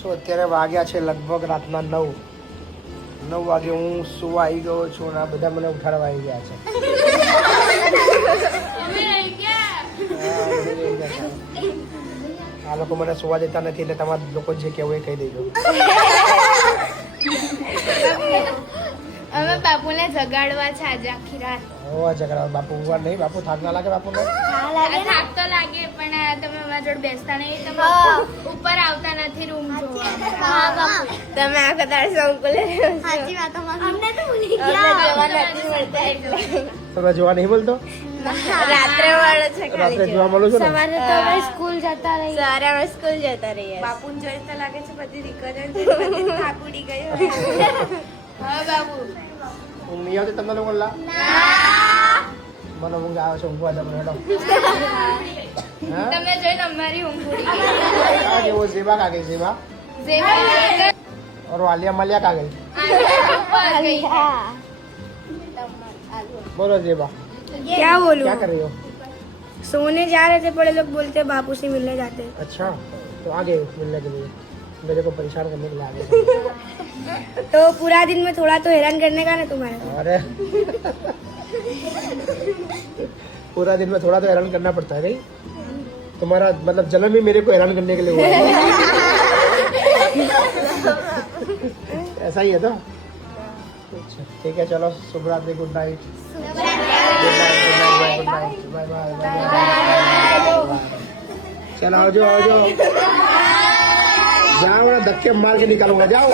સો અત્યારે વાગ્યા છે લગભગ રાતના 9 વાગે હું સુવા આવી ગયો છું અને આ બધા મને ઉઠાડવા આવી ગયા છે. આ લોકો મને સુવા દેતા નથી એટલે તમારા લોકો જે કહેવું એ કહી દેજો. અમે બાપુને જગાડવા છે આજે આખી રાત. જગાડવા બાપુ ઊંઘવા નહીં. બાપુ થાક ના લાગે બાપુને? થાક તો લાગે પણ તમે અમારા જોડે બેસતા નહીં. તમે ઉપર આવતા નથી રૂમ જોવા. તમે આ કદાચ સંકુલે સાચી વાત અમને તો ભૂલી ગયા. તમે જોવા નહીં બોલતો? રાત્રે વાળો છે રાત્રે જોવા મળું છું ને? સવારે તો અમે સ્કૂલ જતા રહીએ. સવારે અમે સ્કૂલ જતા રહીએ. બાપુને જોઈ તો લાગે છે બધી દીકરીઓ થાક ઉડી ગયો. હા બાબુ ઊંઘ નહીં આવતી તમને લોકો? મને ઊંઘ આવે છે. ઊંઘવા દો મને. તમે જોઈને અમારી ઊંઘ ઉડી ગઈ. આ કેવો જેબા કા ગઈ? જેબા और आलिया मलिया का गई? बोलो जेबा. क्या बोलूं? क्या कर रही हो? सोने जा रहे थे, बड़े लोग बोलते बापू से मिलने जाते. अच्छा तो आ गए मिलने के लिए. मेरे को परेशान करने के लिए आ गए. तो पूरा दिन में थोड़ा तो हैरान करने का ना तुम्हारे. अरे पूरा दिन में थोड़ा तो हैरान करना पड़ता है नहीं? तुम्हारा मतलब जन्म ही मेरे को हैरान करने के लिए हुआ है. ऐसा ही है तो. अच्छा ठीक है चलो. शुभ रात्रि. Good night. Good night. Bye bye. चलो आओ जाओ. जाओ धक्के मार के निकालूंगा. जाओ.